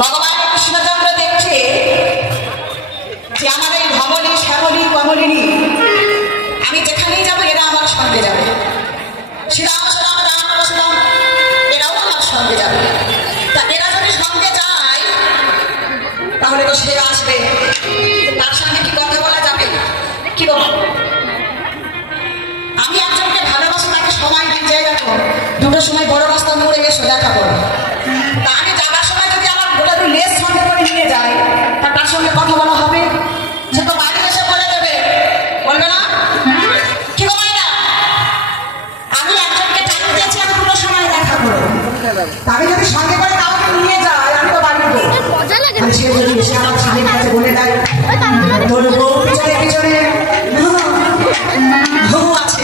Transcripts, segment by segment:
ভগবান কৃষ্ণচন্দ্র দেখছে যে আমার এই ধমনী শ্যামলী কমলিনী আমি যেখানেই যাবো এরা আমার সঙ্গে যাবে, শ্রীরাম শ্রীরাম রাম শ্রীরাম এরাও আমার সঙ্গে যাবে। তা এরা যদি সঙ্গে যায় তাহলে তো সে আসবে, তার সঙ্গে কি কথা বলা যাবে? কি বল? আমি একজনকে ভালোবাসি, তাকে সময় দিই, জায়গা তো দুটোর সময় বড় রাস্তা মোড়ে গিয়ে সোজা খাবো। তা আমি যাবার সময় যদি আমার গোটা দু লেস সঙ্গে করে নিয়ে যাই তা তার সঙ্গে কথা বলা হবে? সে তো বাড়ি এসে বলে দেবে, বলবে না? কি গো মাইনা, আমি একজনকে টাইম দিয়েছি, আমি দুটোর সময় দেখা করবো। আমি যদি সঙ্গে করে কাউকে নিয়ে যাই আমি তো বাড়ি সে যদি এসে আমার স্বামীর কাছে বলে দেয় তোর বউ পিছনে পিছনে বউ আছে,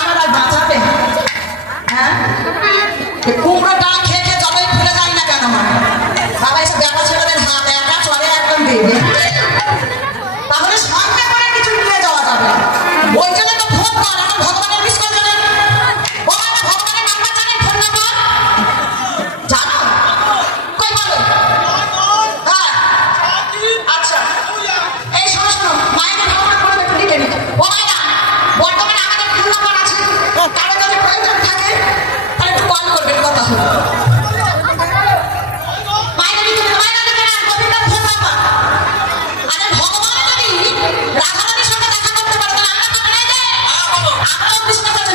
আমার আর বাঁচাবে? হ্যাঁ, কুমড়োটা খেয়ে খেয়ে যতই ভুলে যায় না কেন মানে বাবা এসে ব্যাটা ছেলেদের হাত একা চলে একদম দেবে, তাহলে সঙ্গে করে কিছু নিয়ে যাওয়া যাবে। ওই জন্য তো ফোন কর, আমার ভগবানের মিস করে দেবে। ভগবানের নাম্বার জানেন? ফোন নাম্বার জানো? কই বলো? হ্যাঁ আচ্ছা, এই শোনো শোনো, মায়ের ভাবনা করবে একটু লিখে নিতে। ও মাইনা, বর্তমানে আমাদের ফোন নাম্বার আছে, কারো যদি প্রয়োজন থাকে তাহলে একটু কল করবে, কথা হবে। মায়ের লিখে নেবে, মায়ের লিখে নেবে গোবিন্দার ফোন নাম্বার। আরে ভগবান যদি রাধারানীর সঙ্গে দেখা করতে পারে তাহলে আমরা তো পেয়ে যাই, আমরাও কৃষ্ণের কাছে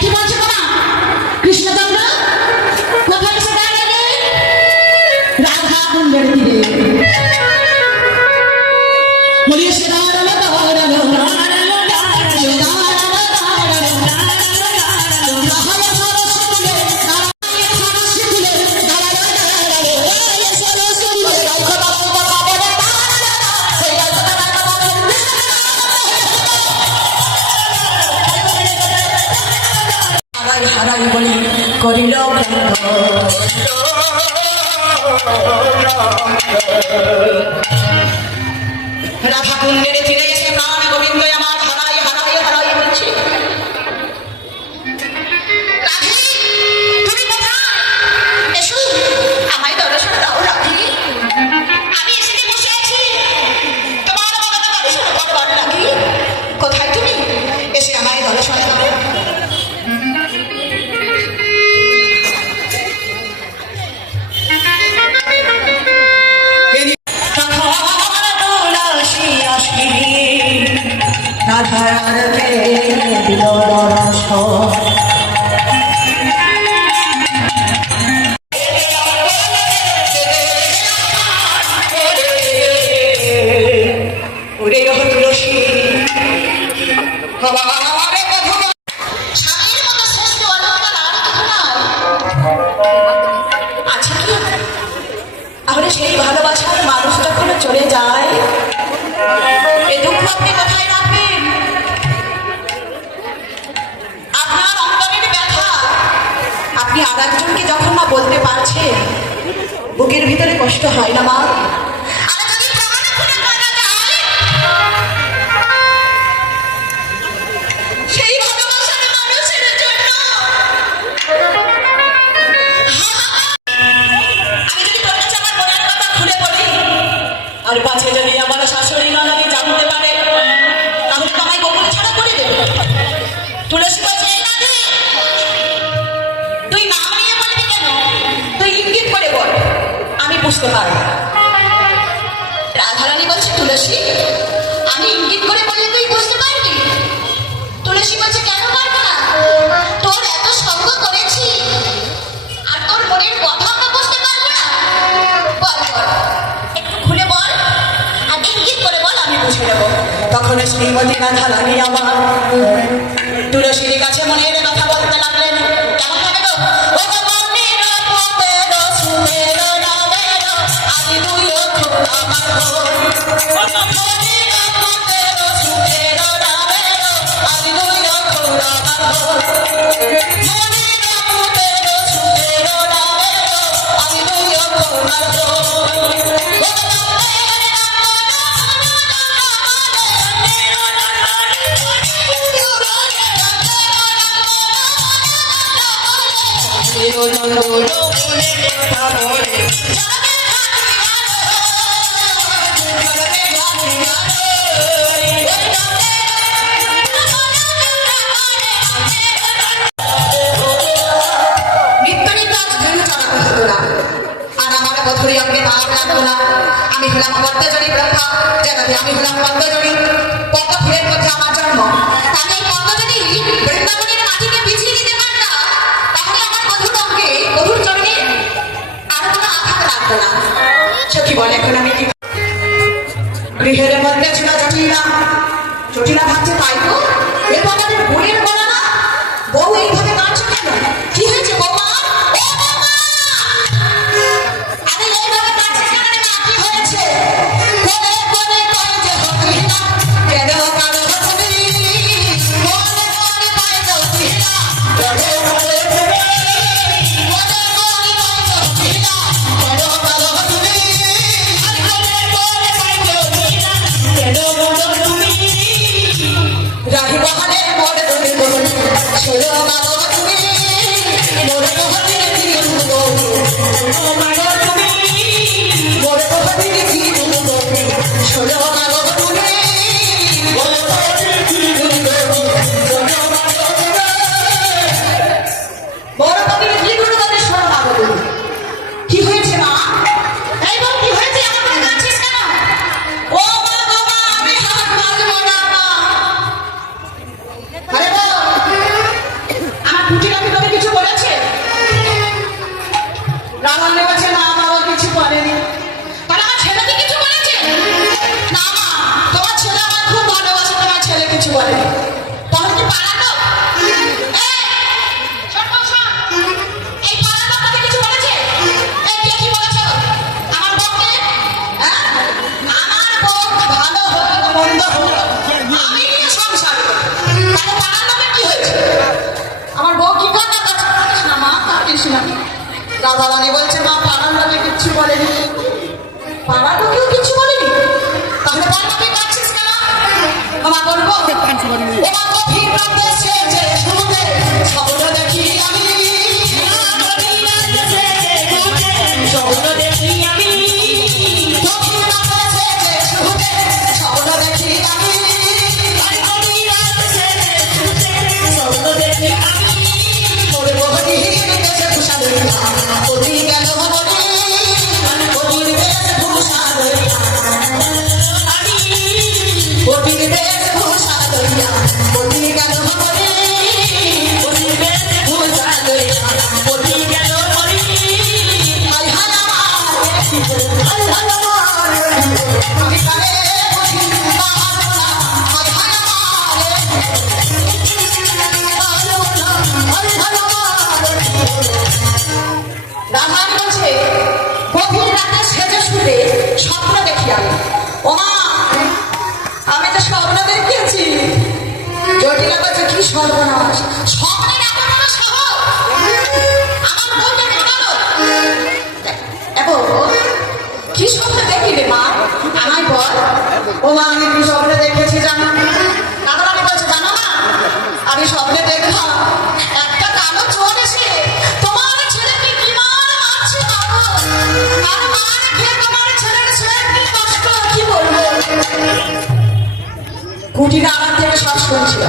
কি বলছে তোমার কৃষ্ণচন্দ্র কোথায় এসে দাঁড়ালে রাধা কুণ্ডের তীরে বলিয়ে সে দাঁড়ালো দাঁড়ালো হারাই বলি করিল রাধা কুণ্ডের তীরে এসে প্রাণ গোবিন্দ আমার হারাই হারাই হারাই বলছি রাধি তুমি কোথায় এসো আমায় দর্শন দাও রাধি আমি এসে বসে আছি তোমার দর্শন করবার রাধি কোথায় তুমি এসে আমায় দর্শন দাও সেই ভালোবাসার মানুষ যখন চলে যায় এ দুঃখ আপনি কোথায় রাখবেন আপনার অন্তরের ব্যথা আপনি আর একজনকে যখন না বলতে পারছেন বুকের ভিতরে কষ্ট হয় না মা সেই ভালোবাসার মানুষের জন্য আর পাছে যদি আমার শাশুড়ি ননদি জানতে পারে তাহলে তো আমায় গোপন ছাড়া করে দেবে তুলসী বলছে তুই নাম নিয়ে বলবি কেন তুই ইঙ্গিত করে বল আমি বুঝতে পারি রাধারানী বলছে তুলসী আমি ইঙ্গিত করে বললে তুই বুঝতে পারবি তুলসী বলছে কেন পারবো না তোর এত সঙ্গ করেছি আর তোর মনের কথা আমরা বুঝতে পারবো না বল বল খুলে বল আর ইঙ্গিত করে বল আমি বুঝে নেব তখন শ্রীমতী রাধারানী আমার তুলসীর কাছে মনের কথা বলতে লাগলেন কেমন হবে তো আমি হলাম পদ্মজনী ব্রহ্মা জগতে আমি হলাম পদ্মজনী পদ্ম ফুলের মধ্যে আমার জন্ম আমি এই পদ্মজনী বৃন্দাবনের মাটিকে বিছিয়ে দিতে পারতাম তাহলে আমার মধুর অঙ্গে মধুর চরণে আর কোনো আঘাত লাগতো না সখী বলে এখন আমি কি গৃহের মধ্যে ছিল জটিলা জটিলা ভাবছে তাই তো এরপর আমাদের বোনের বলা না বউ এইভাবে কাঁদছে কেন কি হয়েছে বৌমা কুটিরা কি তোকে কিছু বলেছে? রাধারানী বলছে না বাবা কিছু বলেনি। তাহলে আমার ছেলে কি কিছু বলেছে? না মা, তোমার ছেলে আমার খুব ভালোবাসে, তোমার ছেলে কিছু বলেনি। তখন কি পাড়া লোক এই পাড়া লোক তোকে কিছু বলেছে? এই কে কি বলেছে আমার বউকে? হ্যাঁ, আমার বউ ভালো হোক মন্দ হোক আমি নিয়ে সংসার করি। তাহলে পাড়ার লোকের কি হয়েছে? আমার বউ কি কান্না করছে? না মা কাটিস না। রাধারানী বলছে মা পাড়ার লোকে কিচ্ছু বলেনি। পাড়ার লোকেও কিছু বলেনি? তাহলে পাড়ার লোকে কাটছিস কেন? মা বলবো ওমা গভীর রাতে সেজে ঘুমে স্বপ্ন দেখি আমি, স্বপ্ন দেখি আমি, গভীর রাতে সেজে ঘুমে স্বপ্ন দেখি আমি, স্বপ্ন দেখি আমি, মোরে গভীর দেশে ভূষা লইয়া অতি গেল মনে, গভীর দেশে ভূষা লইয়া আমি, গভীর দেশে ভূষা লইয়া অতি গেল মনে, গভীর দেশে ভূষা লইয়া অতি গেল মনে। হায় হায় আমার আমি কানে বলি পারবো না, হায় হায় রাধারানী বলছে গভীর রাতে সেজে শুতে স্বপ্ন দেখি আমি। ওমা আমি তো স্বপ্ন দেখিয়েছি। জটিলা বলছে কি সর্বনাশ, স্বপ্নের এত বড় সাহস আমার বউকে দেখালো। দেখো কি স্বপ্ন দেখি রে মা আমায় বল। ওমা আমি কি স্বপ্ন দেখেছি জানো? রাধারানী বলছে জানো না, আমি স্বপ্নে দেখলাম একটা কালো চোর এসে তোমার ছেলেকে কি মার মারছে বাবু, আর মার খেয়ে তোমার ছেলের ছেলের কি কষ্ট কি বলবো। কুটিরা আমার থেকে সব শুনছিল।